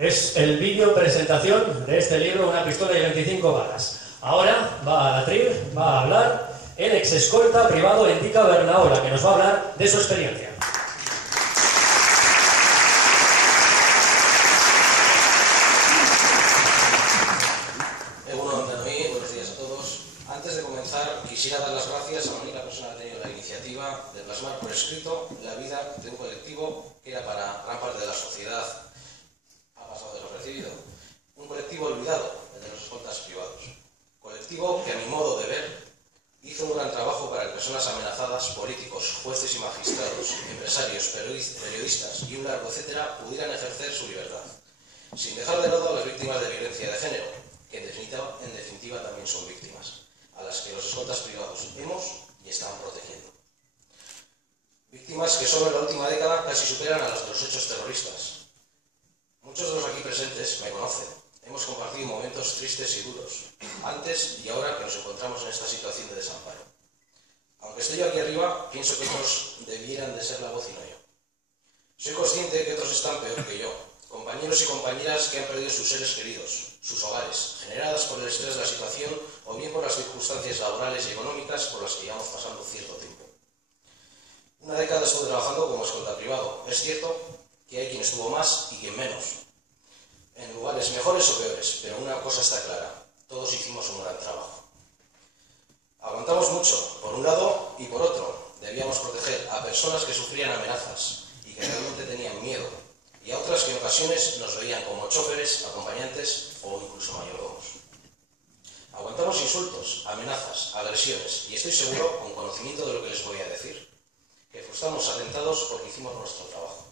Es el vídeo presentación de este libro, Una pistola y 25 balas. Ahora va a hablar el ex escolta privado Endika Bernaola, que nos va a hablar de su experiencia. Buenos días a todos. Antes de comenzar, quisiera dar las gracias a la única persona que ha tenido la iniciativa de plasmar por escrito la vida de un colectivo que era para gran parte de la sociedad ha pasado desapercibido. Un colectivo olvidado, el de los escoltas privados. Colectivo que, a mi modo de ver, hizo un gran trabajo para que personas amenazadas, políticos, jueces y magistrados, empresarios, periodistas y un largo etcétera pudieran ejercer su libertad, sin dejar de lado a las víctimas de violencia de género, que en definitiva también son víctimas, a las que los escoltas privados hemos y están protegiendo. Víctimas que solo en la última década casi superan a las de los hechos terroristas. Muchos de los aquí presentes me conocen. Hemos compartido momentos tristes y duros, antes y ahora que nos encontramos en esta situación de desamparo. Aunque estoy aquí arriba, pienso que otros debieran de ser la voz y no yo. Soy consciente que otros están peor que yo, compañeros y compañeras que han perdido sus seres queridos, sus hogares, generadas por el estrés de la situación o bien por las circunstancias laborales y económicas por las que llevamos pasando cierto tiempo. Una década estuve trabajando como escolta privado. Es cierto que hay quien estuvo más y quien menos, en lugares mejores o peores, pero una cosa está clara: todos hicimos un gran trabajo. Aguantamos mucho, por un lado, y por otro, debíamos proteger a personas que sufrían amenazas y que realmente tenían miedo, y a otras que en ocasiones nos veían como choferes, acompañantes o incluso mayordomos. Aguantamos insultos, amenazas, agresiones, y estoy seguro, con conocimiento de lo que les voy a decir, que frustramos atentados porque hicimos nuestro trabajo.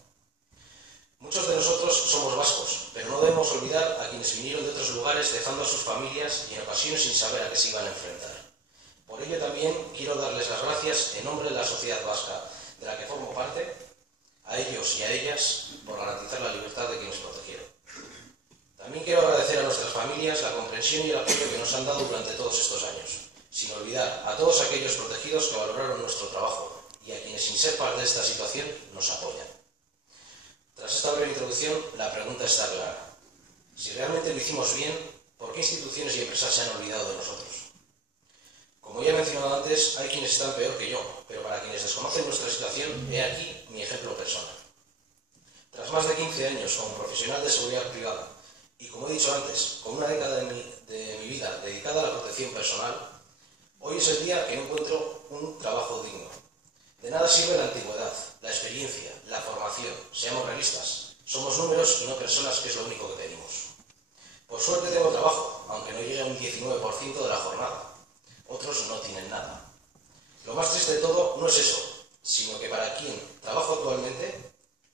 Muchos de nosotros somos vascos, pero no debemos olvidar a quienes vinieron de otros lugares dejando a sus familias y en ocasiones sin saber a qué se iban a enfrentar. Por ello también quiero darles las gracias en nombre de la sociedad vasca, de la que formo parte, a ellos y a ellas por garantizar la libertad de quienes protegieron. También quiero agradecer a nuestras familias la comprensión y el apoyo que nos han dado durante todos estos años, sin olvidar a todos aquellos protegidos que valoraron nuestro trabajo y a quienes, sin ser parte de esta situación, nos apoyan. Tras esta breve introducción, la pregunta está clara. Si realmente lo hicimos bien, ¿por qué instituciones y empresas se han olvidado de nosotros? Como ya he mencionado antes, hay quienes están peor que yo, pero para quienes desconocen nuestra situación, he aquí mi ejemplo personal. Tras más de 15 años como profesional de seguridad privada y, como he dicho antes, con una década de mi vida dedicada a la protección personal, hoy es el día que no encuentro un trabajo digno. De nada sirve la antigüedad, la experiencia, la formación. Seamos realistas, somos números y no personas, que es lo único que pedimos. Por suerte tengo trabajo, aunque no llegue a un 19% de la jornada. Otros no tienen nada. Lo más triste de todo no es eso, sino que para quien trabajo actualmente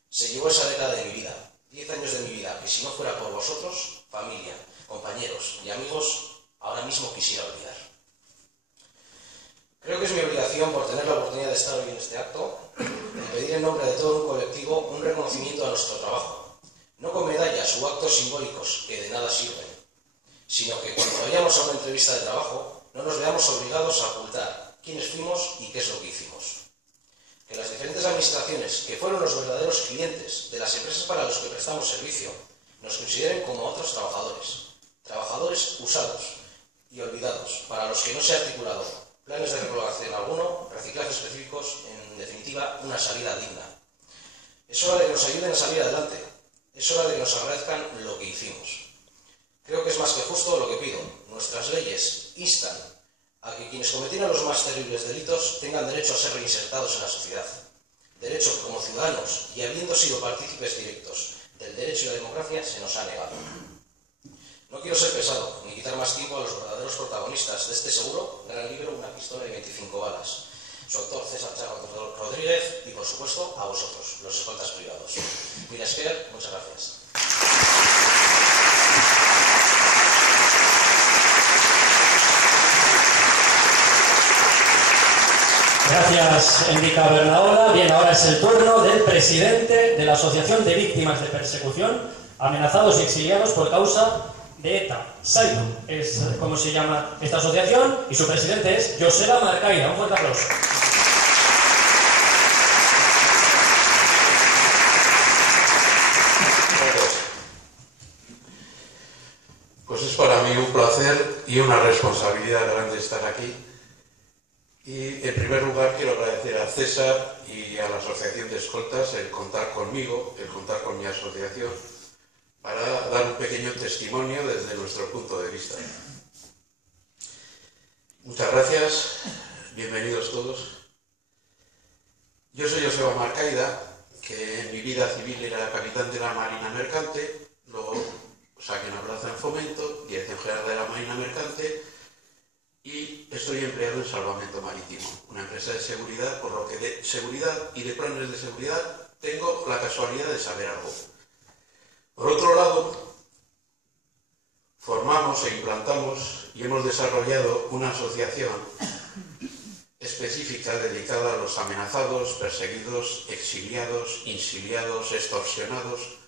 se llevó esa década de mi vida, 10 años de mi vida, que si no fuera por vosotros, familia, compañeros y amigos, ahora mismo quisiera olvidar. Creo que es mi obligación, por tener la oportunidad de estar hoy en este acto, de pedir en nombre de todo un colectivo un reconocimiento a nuestro trabajo, no con medallas u actos simbólicos que de nada sirven, sino que cuando vayamos a una entrevista de trabajo no nos veamos obligados a ocultar quiénes fuimos y qué es lo que hicimos. Que las diferentes administraciones, que fueron los verdaderos clientes de las empresas para los que prestamos servicio, nos consideren como otros trabajadores usados y olvidados, para los que no se ha articulado planes de recolocación alguno, reciclaje específicos, en definitiva, una salida digna. Es hora de que nos ayuden a salir adelante. Es hora de que nos agradezcan lo que hicimos. Creo que es más que justo lo que pido. Nuestras leyes instan a que quienes cometieran los más terribles delitos tengan derecho a ser reinsertados en la sociedad. Derecho que, como ciudadanos y habiendo sido partícipes directos del derecho y la democracia, se nos ha negado. No quiero ser pesado, ni quitar más tiempo a los verdaderos protagonistas de este seguro gran libro, Una pistola y 25 balas. Su autor, César Chago Rodríguez, y por supuesto a vosotros, los escoltas privados. Mira, Esquer, muchas gracias. Gracias, Endika Bernaola. Bien, ahora es el turno del presidente de la Asociación de Víctimas de Persecución, Amenazados y Exiliados por Causa de ETA. SAIDU es como se llama esta asociación, y su presidente es Joseba Marcaida. Un fuerte aplauso. para mí un placer y una responsabilidad grande estar aquí. Y en primer lugar quiero agradecer a César y a la Asociación de Escoltas el contar conmigo, el contar con mi asociación, para dar un pequeño testimonio desde nuestro punto de vista. Muchas gracias, bienvenidos todos. Yo soy Joseba Marcaida, que en mi vida civil era capitán de la Marina Mercante, luego saqué una plaza en Fomento, Dirección General de la Marina Mercante, y estoy empleado en Salvamento Marítimo, una empresa de seguridad, por lo que de seguridad y de planes de seguridad tengo la casualidad de saber algo. Por otro lado, formamos e implantamos y hemos desarrollado una asociación específica dedicada a los amenazados, perseguidos, exiliados, insiliados, extorsionados,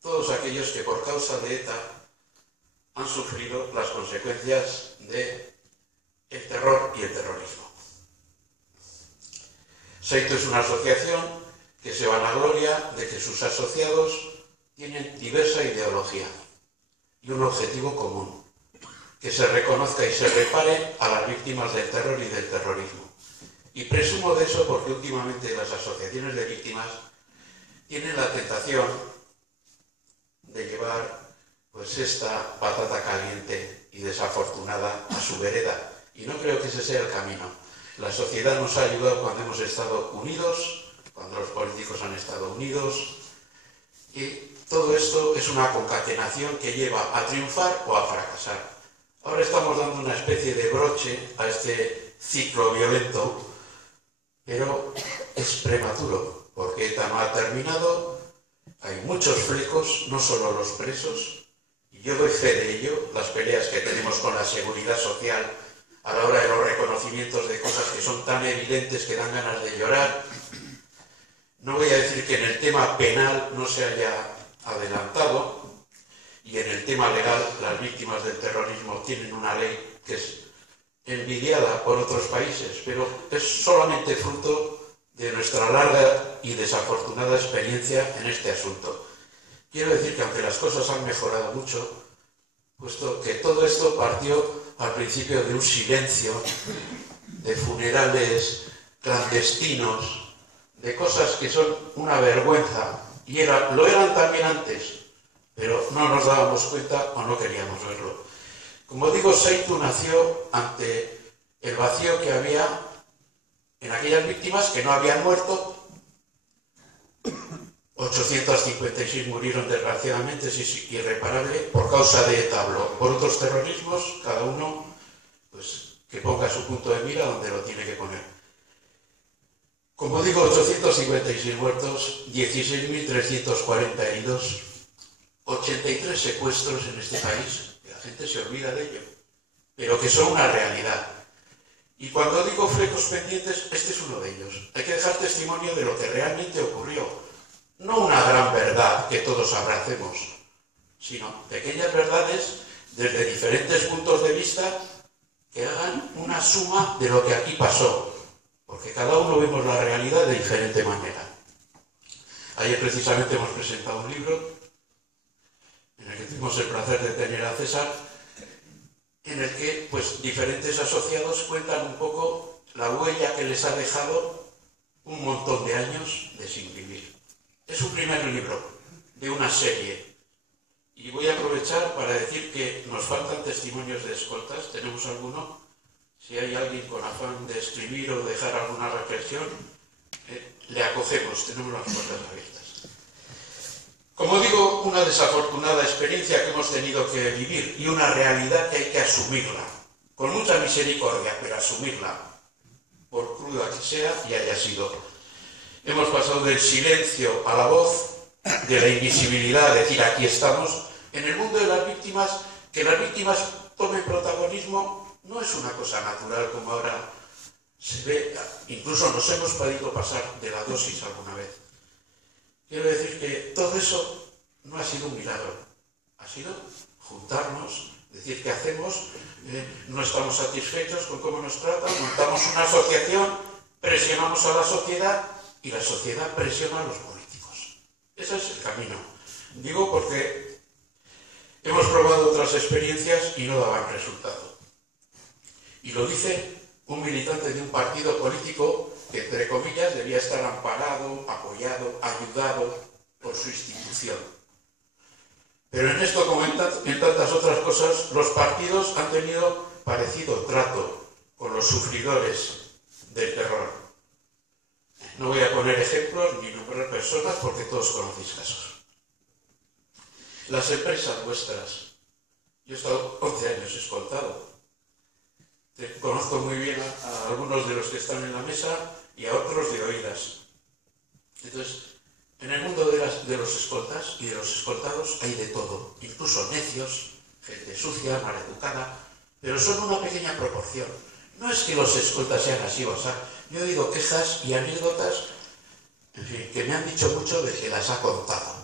todos aquellos que por causa de ETA han sufrido las consecuencias del terror y el terrorismo. SEITO es una asociación que se vanagloria de que sus asociados tienen diversa ideología y un objetivo común, que se reconozca y se repare a las víctimas del terror y del terrorismo. Y presumo de eso porque últimamente las asociaciones de víctimas tienen la tentación de llevar pues esta patata caliente y desafortunada a su vereda. Y no creo que ese sea el camino. La sociedad nos ha ayudado cuando hemos estado unidos, cuando los políticos han estado unidos, y todo esto es una concatenación que lleva a triunfar o a fracasar. Ahora estamos dando una especie de broche a este ciclo violento, pero es prematuro, porque ETA no ha terminado, hay muchos flecos, no solo los presos, y yo doy fe de ello, las peleas que tenemos con la seguridad social a la hora de los reconocimientos de cosas que son tan evidentes que dan ganas de llorar. No voy a decir que en el tema penal no se haya adelantado, y en el tema legal las víctimas del terrorismo tienen una ley que es envidiada por otros países, pero es solamente fruto de nuestra larga y desafortunada experiencia en este asunto. Quiero decir que aunque las cosas han mejorado mucho, puesto que todo esto partió al principio de un silencio, de funerales clandestinos, de cosas que son una vergüenza, y lo eran también antes, pero no nos dábamos cuenta o no queríamos verlo. Como digo, SEITO nació ante el vacío que había en aquellas víctimas que no habían muerto. 856 murieron desgraciadamente, es irreparable, por causa de ETA. Por otros terrorismos, cada uno pues, que ponga su punto de mira donde lo tiene que poner. Como digo, 856 muertos, 16.340 heridos, 83 secuestros en este país, que la gente se olvida de ello, pero que son una realidad. Y cuando digo flecos pendientes, este es uno de ellos. Hay que dejar testimonio de lo que realmente ocurrió. No una gran verdad que todos abracemos, sino pequeñas verdades desde diferentes puntos de vista que hagan una suma de lo que aquí pasó, porque cada uno vemos la realidad de diferente manera. Ayer precisamente hemos presentado un libro en el que tuvimos el placer de tener a César, en el que pues, diferentes asociados cuentan un poco la huella que les ha dejado un montón de años de sin vivir. Es un primer libro de una serie, y voy a aprovechar para decir que nos faltan testimonios de escoltas. ¿Tenemos alguno? Si hay alguien con afán de escribir o dejar alguna reflexión, le acogemos, tenemos las puertas abiertas. Como digo, una desafortunada experiencia que hemos tenido que vivir y una realidad que hay que asumirla, con mucha misericordia, pero asumirla, por cruda que sea y haya sido. Hemos pasado del silencio a la voz, de la invisibilidad, de decir aquí estamos. En el mundo de las víctimas, que las víctimas tomen protagonismo no es una cosa natural como ahora se ve. Incluso nos hemos podido pasar de la dosis alguna vez. Quiero decir que todo eso no ha sido un milagro, ha sido juntarnos, decir qué hacemos, no estamos satisfechos con cómo nos tratan, montamos una asociación, presionamos a la sociedad y la sociedad presiona a los políticos. Ese es el camino. Digo porque Hemos probado otras experiencias y no daban resultado. Y lo dice un militante de un partido político que, entre comillas, debía estar amparado, apoyado, ayudado por su institución. Pero en esto, como en tantas otras cosas, los partidos han tenido parecido trato con los sufridores del terror. No voy a poner ejemplos ni nombrar personas porque todos conocéis casos. Las empresas vuestras. Yo he estado 11 años escoltado. Conozco muy bien a algunos de los que están en la mesa y a otros de oídas. Entonces, en el mundo de los escoltas y de los escoltados hay de todo, incluso necios, gente sucia, maleducada, pero son una pequeña proporción. No es que los escoltas sean así o así. Yo he oído quejas y anécdotas, en fin, que me han dicho mucho de que las ha contado.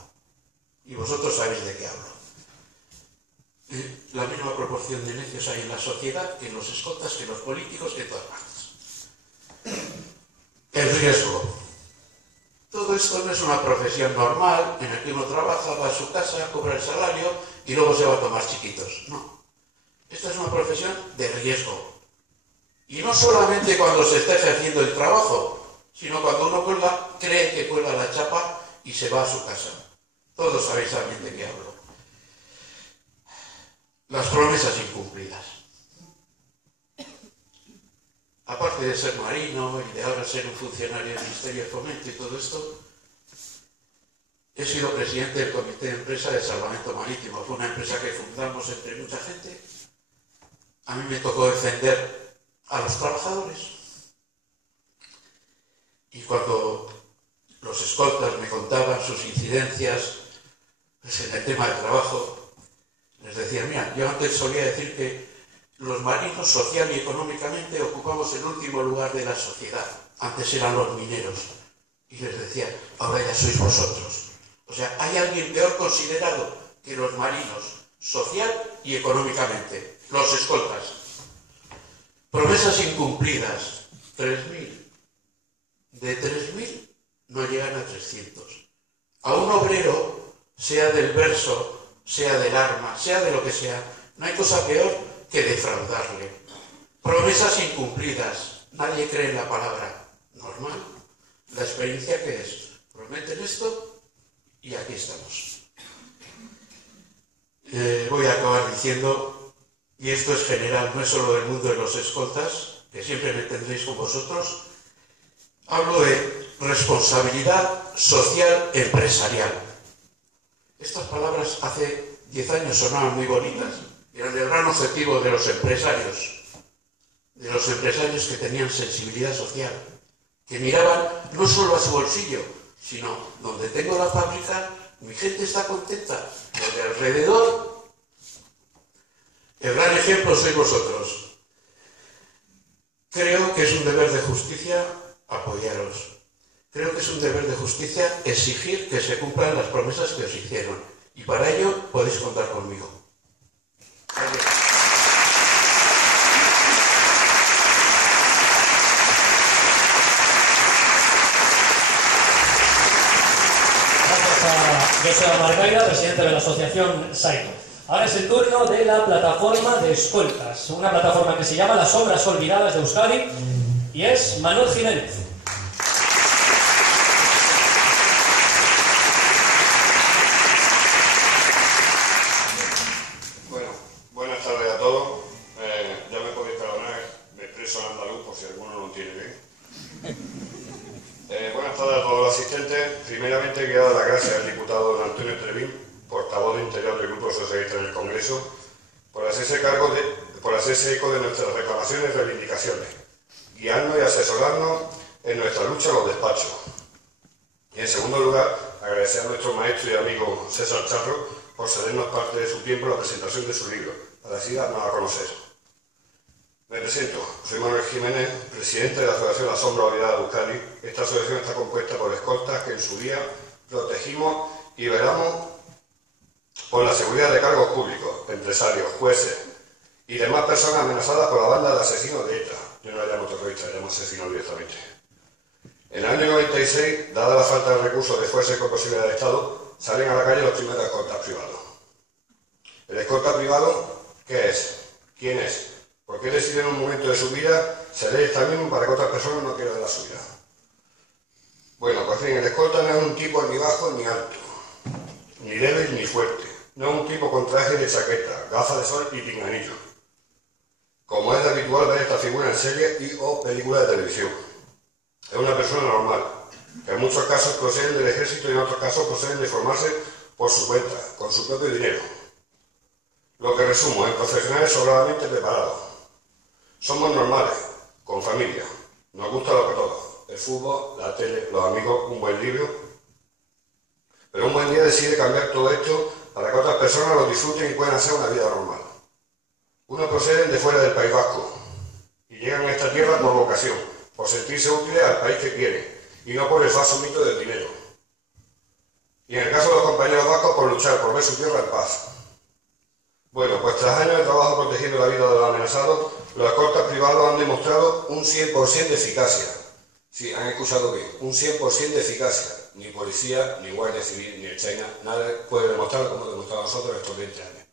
Y vosotros sabéis de qué hablo. La misma proporción de necios hay en la sociedad que en los escoltas, que en los políticos, que en todas partes. El riesgo. Todo esto no es una profesión normal en la que uno trabaja, va a su casa, cobra el salario y luego se va a tomar chiquitos. No. Esta es una profesión de riesgo. Y no solamente cuando se está ejerciendo el trabajo, sino cuando uno cree que cuelga la chapa y se va a su casa. Todos sabéis también de qué hablo. Las promesas incumplidas. Aparte de ser marino y de ahora ser un funcionario del Ministerio de Fomento y todo esto, he sido presidente del Comité de Empresa de Salvamento Marítimo. Fue una empresa que fundamos entre mucha gente. A mí me tocó defender a los trabajadores. Y cuando los escoltas me contaban sus incidencias en el tema del trabajo, les decía, mira, yo antes solía decir que los marinos social y económicamente ocupamos el último lugar de la sociedad. Antes eran los mineros. Y les decía, ahora ya sois vosotros. O sea, ¿hay alguien peor considerado que los marinos social y económicamente? Los escoltas. Promesas incumplidas. 3.000. De 3.000 no llegan a 300. A un obrero, sea del verso, sea del arma, sea de lo que sea, no hay cosa peor que defraudarle. Promesas incumplidas. Nadie cree en la palabra. Normal. La experiencia que es. Prometen esto y aquí estamos. Voy a acabar diciendo, y esto es general, no es solo del mundo de los escoltas, que siempre me tendréis con vosotros, hablo de responsabilidad social empresarial. Estas palabras hace 10 años sonaban muy bonitas. Eran el gran objetivo de los empresarios que tenían sensibilidad social, que miraban no solo a su bolsillo, sino donde tengo la fábrica, mi gente está contenta, donde alrededor, el gran ejemplo sois vosotros. Creo que es un deber de justicia apoyaros. Creo que es un deber de justicia exigir que se cumplan las promesas que os hicieron. Y para ello podéis contar conmigo. Gracias. Gracias a José Marcaida, presidente de la asociación Saito. Ahora es el turno de la plataforma de escoltas, una plataforma que se llama Las Sombras Olvidadas de Euskadi, y es Manuel Jiménez. Bueno, buenas tardes a todos. Ya me podéis perdonar, me expreso en andaluz por si alguno no lo entiende bien. Buenas tardes a todos los asistentes. Primeramente quiero dar las gracias al diputado don Antonio Trevín, portavoz de Interior del Grupo Socialista en el Congreso, por hacerse eco de nuestras reclamaciones y reivindicaciones, guiarnos y asesorarnos en nuestra lucha a los despachos. Y en segundo lugar, agradecer a nuestro maestro y amigo César Charro por cedernos parte de su tiempo en la presentación de su libro, para así darnos a conocer. Me presento, soy Manuel Jiménez, presidente de la Asociación La Sombra Olvidada de Euskadi. Esta asociación está compuesta por escoltas que en su día protegimos y velamos por la seguridad de cargos públicos, empresarios, jueces y demás personas amenazadas por la banda de asesinos de ETA. Yo no la llamo terrorista, la llamo asesinos directamente. En el año 96, dada la falta de recursos de fuerza y con posibilidad de Estado, salen a la calle los primeros escoltas privados. ¿El escolta privado qué es? ¿Quién es? ¿Por qué decide en un momento de su vida ser él también para que otras personas no quieran la suya? Bueno, pues bien, el escolta no es un tipo ni bajo ni alto, ni débil ni fuerte. No es un tipo con traje de chaqueta, gafas de sol y pinganillo, como es habitual ver esta figura en series y o películas de televisión. Es una persona normal, que en muchos casos proceden del ejército y en otros casos proceden de formarse por su cuenta, con su propio dinero. Lo que resumo, en profesionales sobradamente preparados. Somos normales, con familia, nos gusta lo que todos, el fútbol, la tele, los amigos, un buen libro. Pero un buen día decide cambiar todo esto para que otras personas lo disfruten y puedan hacer una vida normal. Unos proceden de fuera del País Vasco y llegan a esta tierra por vocación, por sentirse útiles al país que quieren y no por el falso mito del dinero. Y en el caso de los compañeros vascos, por luchar por ver su tierra en paz. Bueno, pues tras años de trabajo protegiendo la vida de los amenazados, los escoltas privados han demostrado un 100% de eficacia. Sí, han escuchado bien, un 100% de eficacia. Ni policía, ni guardia civil, ni el China, nada puede demostrarlo como hemos demostrado nosotros estos 20 años.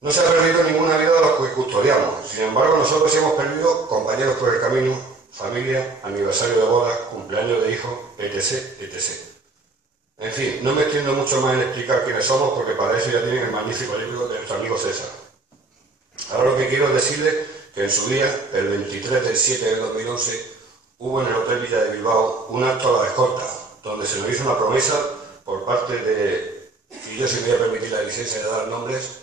No se ha perdido ninguna vida de los que custodiamos. Sin embargo, nosotros sí hemos perdido compañeros por el camino, familia, aniversario de bodas, cumpleaños de hijos, etc., etc. En fin, no me extiendo mucho más en explicar quiénes somos, porque para eso ya tienen el magnífico libro de nuestro amigo César. Ahora lo que quiero es decirles que en su día, el 23 del 7 de 2011, hubo en el Hotel Villa de Bilbao un acto a la escolta, donde se nos hizo una promesa por parte de, y yo sí me voy a permitir la licencia de dar nombres,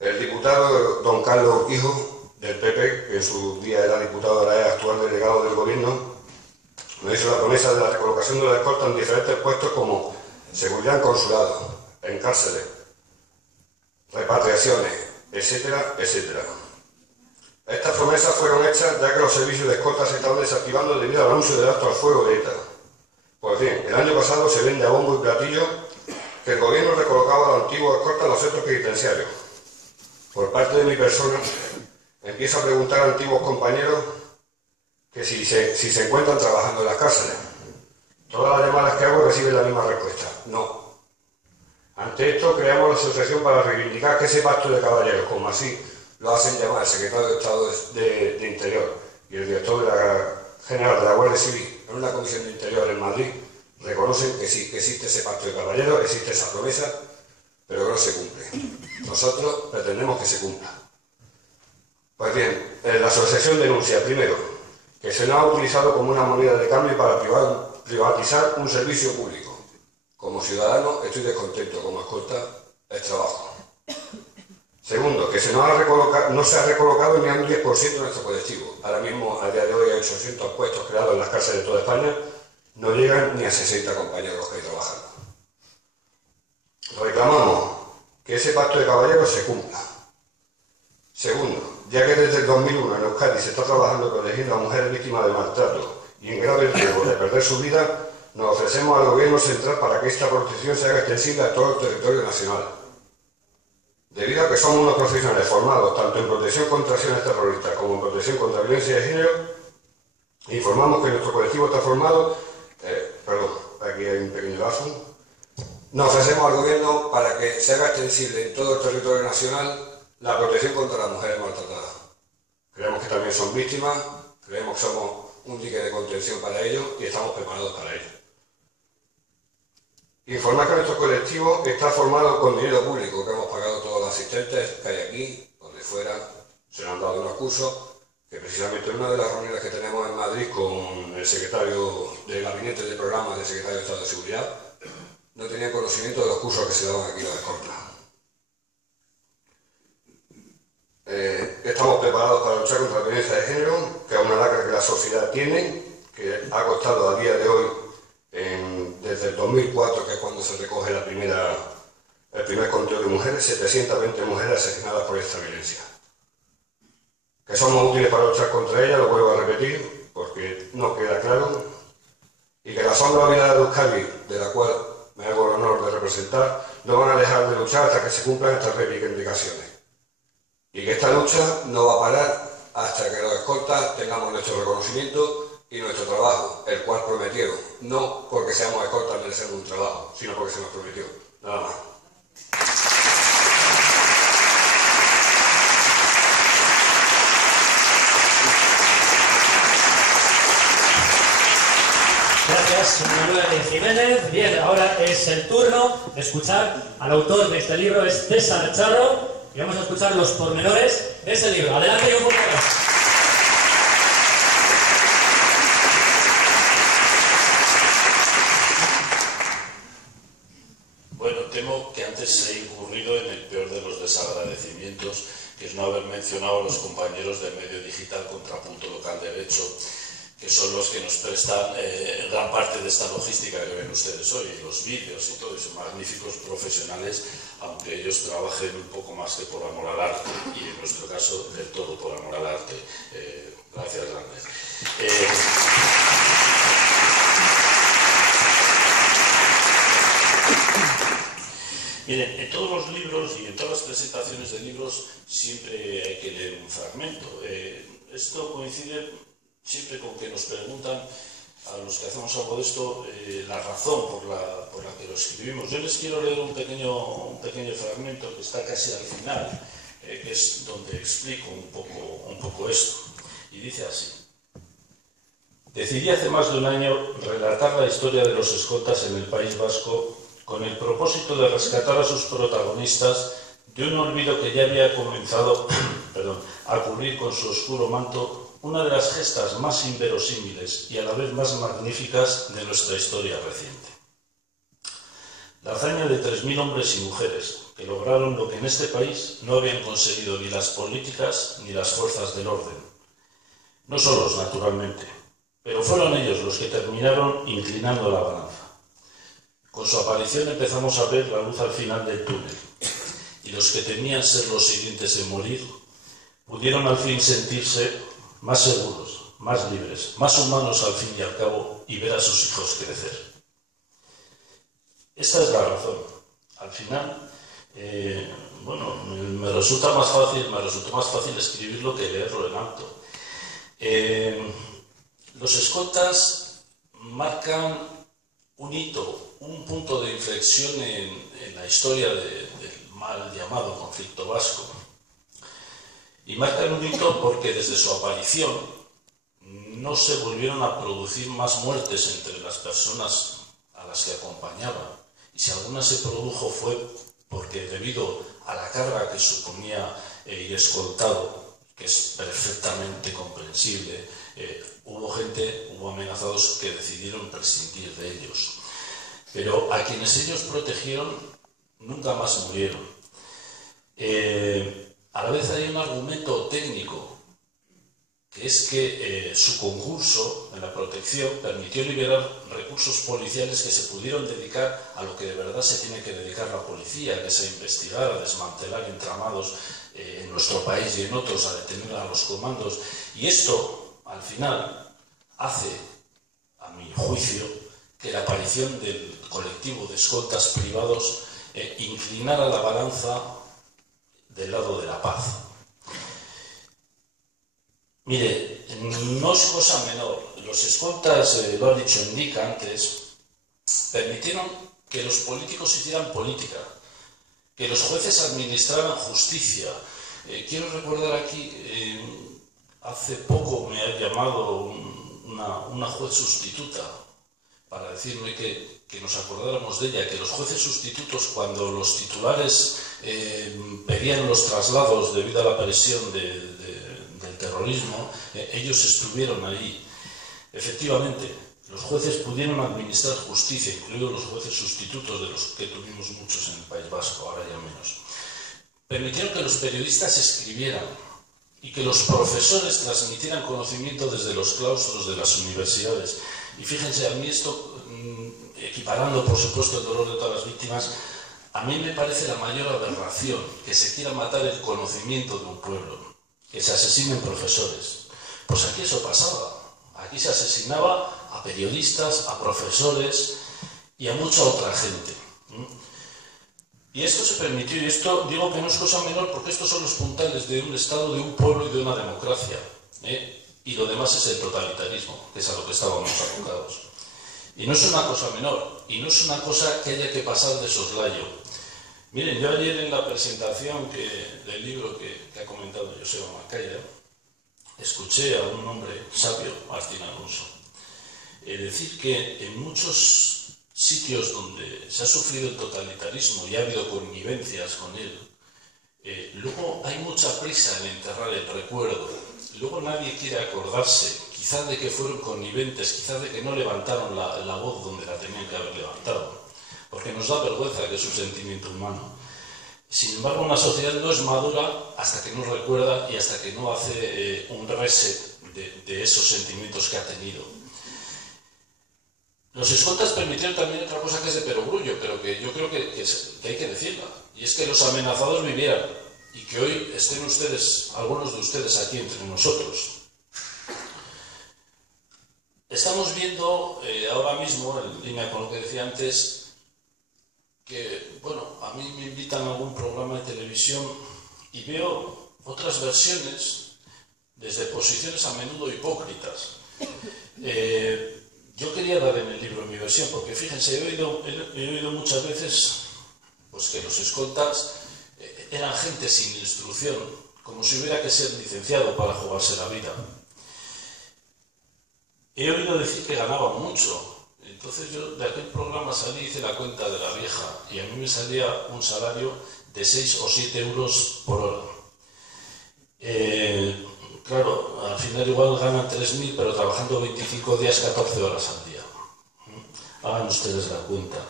el diputado don Carlos Urquijo, del PP, que en su día era diputado de la EA, actual delegado del gobierno, nos hizo la promesa de la recolocación de la escolta en diferentes puestos como seguridad en consulados, en cárceles, repatriaciones, etcétera, etcétera. Estas promesas fueron hechas ya que los servicios de escolta se estaban desactivando debido al anuncio del alto al fuego de ETA. Pues bien, el año pasado se vende a bombo y platillo que el gobierno recolocaba a la antigua escolta en los centros penitenciarios. Por parte de mi persona, empiezo a preguntar a antiguos compañeros que si se encuentran trabajando en las cárceles. Todas las llamadas que hago reciben la misma respuesta: no. Ante esto, creamos la asociación para reivindicar que ese pacto de caballeros, como así lo hacen llamar el secretario de Estado de Interior y el director general de la Guardia Civil en una comisión de Interior en Madrid, reconocen que sí, que existe ese pacto de caballeros, existe esa promesa, pero que no se cumple. Nosotros pretendemos que se cumpla. Pues bien, la asociación denuncia, primero, que se nos ha utilizado como una moneda de cambio para privatizar un servicio público. Como ciudadano estoy descontento, como escolta es trabajo. Segundo, que no se ha recolocado ni a un 10% de nuestro colectivo. Ahora mismo, a día de hoy, hay 800 puestos creados en las cárceles de toda España, no llegan ni a 60 compañeros que hay trabajando. Reclamamos que ese pacto de caballeros se cumpla. Segundo, ya que desde el 2001 en Euskadi se está trabajando protegiendo a mujeres víctimas de maltrato y en grave riesgo de perder su vida, nos ofrecemos al gobierno central para que esta protección se haga extensible a todo el territorio nacional. Debido a que somos unos profesionales formados tanto en protección contra acciones terroristas como en protección contra violencia de género, informamos que nuestro colectivo está formado, aquí hay un pequeño lazo, nos ofrecemos al gobierno para que se haga extensible en todo el territorio nacional la protección contra las mujeres maltratadas. Creemos que también son víctimas, creemos que somos un dique de contención para ellos y estamos preparados para ello. Informar que nuestro colectivo está formado con dinero público que hemos pagado todos los asistentes que hay aquí, donde fuera, se nos han dado unos cursos, que precisamente en una de las reuniones que tenemos en Madrid con el secretario del gabinete de programas del secretario de Estado de Seguridad, no tenía conocimiento de los cursos que se daban aquí en la escolta. Estamos preparados para luchar contra la violencia de género, que es una lacra que la sociedad tiene, que ha costado a día de hoy, desde el 2004, que es cuando se recoge el primer conteo de mujeres, 720 mujeres asesinadas por esta violencia. Que somos útiles para luchar contra ella, lo vuelvo a repetir, porque no queda claro, y que la sombra olvidada de Euskadi, de la cual me hago el honor de representar, no van a dejar de luchar hasta que se cumplan estas reivindicaciones. Y que esta lucha no va a parar hasta que los escoltas tengamos nuestro reconocimiento y nuestro trabajo, el cual prometieron, no porque seamos escoltas merecemos un trabajo, sino porque se nos prometió, nada más. gracias, Manuel Jiménez. Bien, ahora es el turno de escuchar al autor de este libro, es César Charro, y vamos a escuchar los pormenores de ese libro. Adelante, John Portero. Bueno, temo que antes he incurrido en el peor de los desagradecimientos, que es no haber mencionado a los compañeros del medio digital Contrapunto Local Derecho, que son los que nos prestan gran parte de esta logística que ven ustedes hoy, los vídeos y todo eso, magníficos profesionales, aunque ellos trabajen un poco más que por amor al arte, y en nuestro caso del todo por amor al arte. Gracias, grandes. Miren, en todos los libros y en todas las presentaciones de libros siempre hay que leer un fragmento. Esto coincide siempre con que nos preguntan a los que hacemos algo de esto la razón por la que lo escribimos. Yo les quiero leer un pequeño fragmento que está casi al final, que es donde explico un poco esto. Y dice así: decidí hace más de un año relatar la historia de los escoltas en el País Vasco con el propósito de rescatar a sus protagonistas de un olvido que ya había comenzado a cubrir con su oscuro manto una de las gestas más inverosímiles y a la vez más magníficas de nuestra historia reciente. La hazaña de 3.000 hombres y mujeres que lograron lo que en este país no habían conseguido ni las políticas ni las fuerzas del orden. No solos, naturalmente, pero fueron ellos los que terminaron inclinando la balanza. Con su aparición empezamos a ver la luz al final del túnel, y los que temían ser los siguientes en morir pudieron al fin sentirse más seguros, más libres, más humanos al fin y al cabo, y ver a sus hijos crecer. Esta es la razón. Al final, me resultó más fácil escribirlo que leerlo en alto. Los escoltas marcan un hito, un punto de inflexión en la historia del mal llamado conflicto vasco. Y marcan un hito porque desde su aparición no se volvieron a producir más muertes entre las personas a las que acompañaban. Y si alguna se produjo fue porque, debido a la carga que suponía ir escoltado, que es perfectamente comprensible, hubo amenazados que decidieron prescindir de ellos. Pero a quienes ellos protegieron nunca más murieron. A la vez hay un argumento técnico, que es que su concurso en la protección permitió liberar recursos policiales que se pudieron dedicar a lo que de verdad se tiene que dedicar la policía, que es a investigar, a desmantelar entramados en nuestro país y en otros, a detener a los comandos. Y esto, al final, hace, a mi juicio, que la aparición del colectivo de escoltas privados inclinara la balanza del lado de la paz. Mire, no es cosa menor. Los escoltas, lo ha dicho Indica antes, permitieron que los políticos hicieran política, que los jueces administraran justicia. Quiero recordar aquí, hace poco me ha llamado una juez sustituta para decirme que nos acordáramos de ella, que los jueces sustitutos, cuando los titulares pedían los traslados debido a la presión del terrorismo, ellos estuvieron ahí. Efectivamente, los jueces pudieron administrar justicia, incluidos los jueces sustitutos, de los que tuvimos muchos en el País Vasco, ahora ya menos. Permitieron que los periodistas escribieran y que los profesores transmitieran conocimiento desde los claustros de las universidades. Y fíjense, a mí esto, equiparando por supuesto el dolor de todas las víctimas, a mí me parece la mayor aberración que se quiera matar el conocimiento de un pueblo, que se asesinen profesores. Pues aquí eso pasaba. Aquí se asesinaba a periodistas, a profesores y a mucha otra gente. Y esto se permitió, y esto digo que no es cosa menor porque estos son los puntales de un Estado, de un pueblo y de una democracia. Y lo demás es el totalitarismo, que es a lo que estábamos abocados. Y no es una cosa menor, y no es una cosa que haya que pasar de soslayo. Miren, yo ayer en la presentación del libro que ha comentado Joseba Macaire, escuché a un hombre sabio, Martín Alonso, decir que en muchos sitios donde se ha sufrido el totalitarismo y ha habido connivencias con él, luego hay mucha prisa en enterrar el recuerdo. Luego nadie quiere acordarse, quizás de que fueron conniventes, quizás de que no levantaron la voz donde la tenían que haber levantado, porque nos da vergüenza, que es un sentimiento humano. Sin embargo, una sociedad no es madura hasta que no recuerda y hasta que no hace un reset de esos sentimientos que ha tenido. Los escoltas permitieron también otra cosa que es de perogrullo, pero que yo creo que hay que decirla, y es que los amenazados vivieran y que hoy estén ustedes, algunos de ustedes aquí entre nosotros. Estamos viendo ahora mismo, en línea con lo que decía antes, que, bueno, a mí me invitan a algún programa de televisión y veo otras versiones desde posiciones a menudo hipócritas. Yo quería dar en el libro mi versión, porque fíjense, he oído muchas veces pues, que los escoltas eran gente sin instrucción, como si hubiera que ser licenciado para jugarse la vida. He oído decir que ganaban mucho. Entonces yo de aquel programa salí, hice la cuenta de la vieja y a mí me salía un salario de 6 o 7 euros por hora. Claro, al final igual ganan 3.000, pero trabajando 25 días, 14 horas al día. Hagan ustedes la cuenta.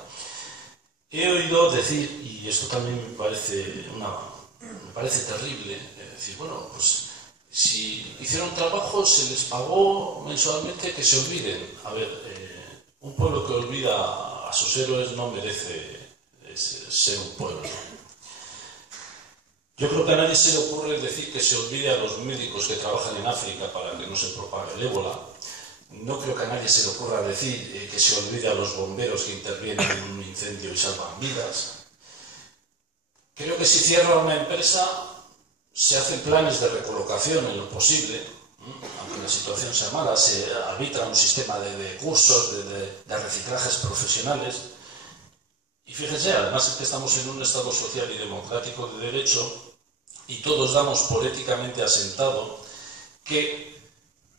He oído decir, y esto también me parece terrible, decir, bueno, pues si hicieron trabajo, se les pagó mensualmente, que se olviden. A ver, un pueblo que olvida a sus héroes no merece ser un pueblo. Yo creo que a nadie se le ocurre decir que se olvide a los médicos que trabajan en África para que no se propague el ébola. No creo que a nadie se le ocurra decir que se olvide a los bomberos que intervienen en un incendio y salvan vidas. Creo que si cierra una empresa, se hacen planes de recolocación en lo posible, aunque la situación sea mala, se arbitra un sistema de cursos, de reciclajes profesionales. Y fíjense, además es que estamos en un Estado social y democrático de derecho y todos damos por éticamente asentado que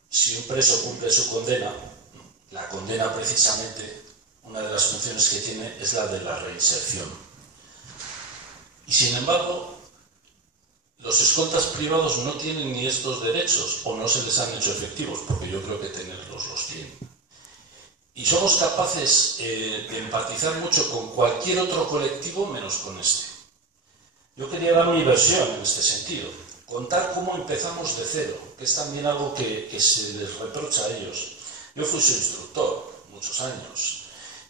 si un preso cumple su condena, la condena precisamente, una de las funciones que tiene es la de la reinserción. Y sin embargo, los escoltas privados no tienen ni estos derechos o no se les han hecho efectivos, porque yo creo que tenerlos los tienen. Y somos capaces de empatizar mucho con cualquier otro colectivo menos con este. Yo quería dar mi versión en este sentido, contar cómo empezamos de cero, que es también algo que se les reprocha a ellos. Yo fui su instructor muchos años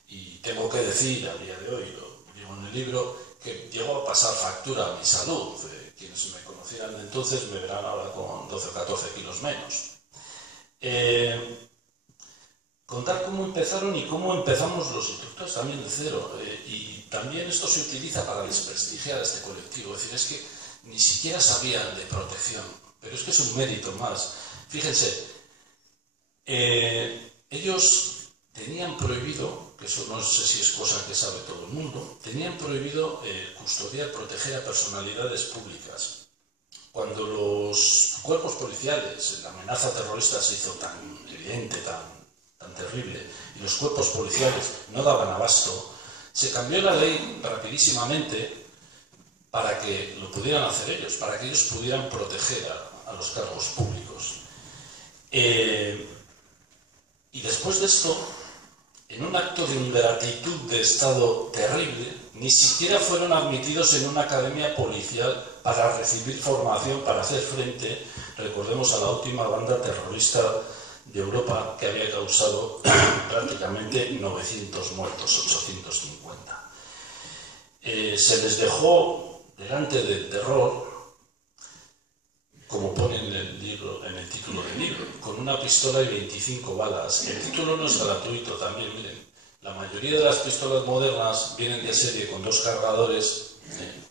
y tengo que decir a día de hoy, lo digo en el libro, que llegó a pasar factura a mi salud. Quienes me conocieran de entonces me verán ahora con 12 o 14 kilos menos. Contar cómo empezaron y cómo empezamos los instructores también de cero. Y también esto se utiliza para desprestigiar a este colectivo. Es decir, es que ni siquiera sabían de protección, pero es que es un mérito más. Fíjense, ellos tenían prohibido, que eso no sé si es cosa que sabe todo el mundo, tenían prohibido custodiar, proteger a personalidades públicas. Cuando los cuerpos policiales, la amenaza terrorista se hizo tan evidente, tan terrible, y los cuerpos policiales no daban abasto, se cambió la ley rapidísimamente para que lo pudieran hacer ellos, para que ellos pudieran proteger a los cargos públicos. Y después de esto, en un acto de ingratitud de Estado terrible, ni siquiera fueron admitidos en una academia policial para recibir formación para hacer frente, recordemos, a la última banda terrorista de Europa que había causado prácticamente 900 muertos, 850. Se les dejó delante del terror, como pone en el libro, en el título del libro, con una pistola y 25 balas. El título no es gratuito también, miren. La mayoría de las pistolas modernas vienen de serie con 2 cargadores.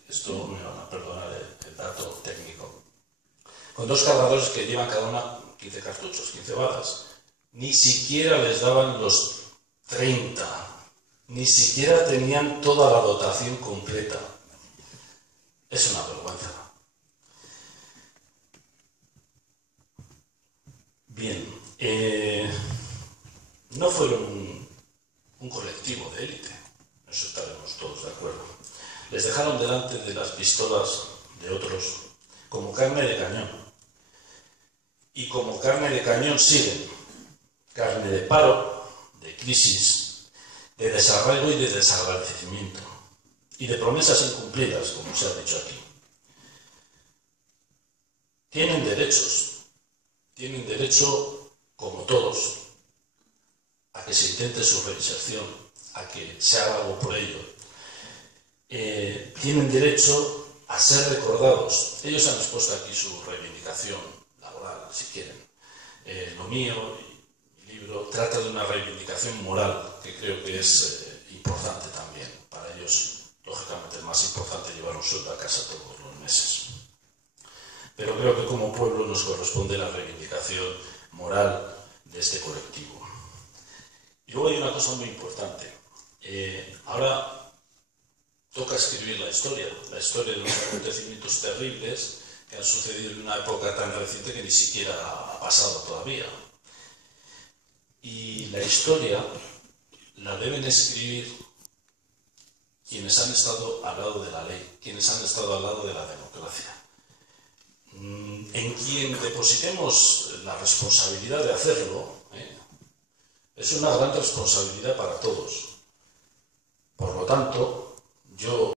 Esto me van a perdonar el dato técnico. Con 2 cargadores que llevan cada una 15 cartuchos, 15 balas. Ni siquiera les daban los 30. Ni siquiera tenían toda la dotación completa. Es una vergüenza. Bien, no fueron un colectivo de élite, en eso estaremos todos de acuerdo. Les dejaron delante de las pistolas de otros como carne de cañón. Y como carne de cañón siguen carne de paro, de crisis, de desarraigo y de desagradecimiento, y de promesas incumplidas, como se ha dicho aquí. Tienen derecho, como todos, a que se intente su reinserción, a que se haga algo por ello. Tienen derecho a ser recordados. Ellos han expuesto aquí su reivindicación laboral, si quieren. Lo mío, mi libro, trata de una reivindicación moral, que creo que es importante también. Para ellos, lógicamente, es más importante llevar un sueldo a casa todos los meses. Pero creo que como pueblo nos corresponde la reivindicación moral de este colectivo. Y luego hay una cosa muy importante. Ahora toca escribir la historia de los acontecimientos terribles que han sucedido en una época tan reciente que ni siquiera ha pasado todavía. Y la historia la deben escribir quienes han estado al lado de la ley, quienes han estado al lado de la democracia. En quien depositemos la responsabilidad de hacerlo, es una gran responsabilidad para todos. Por lo tanto, yo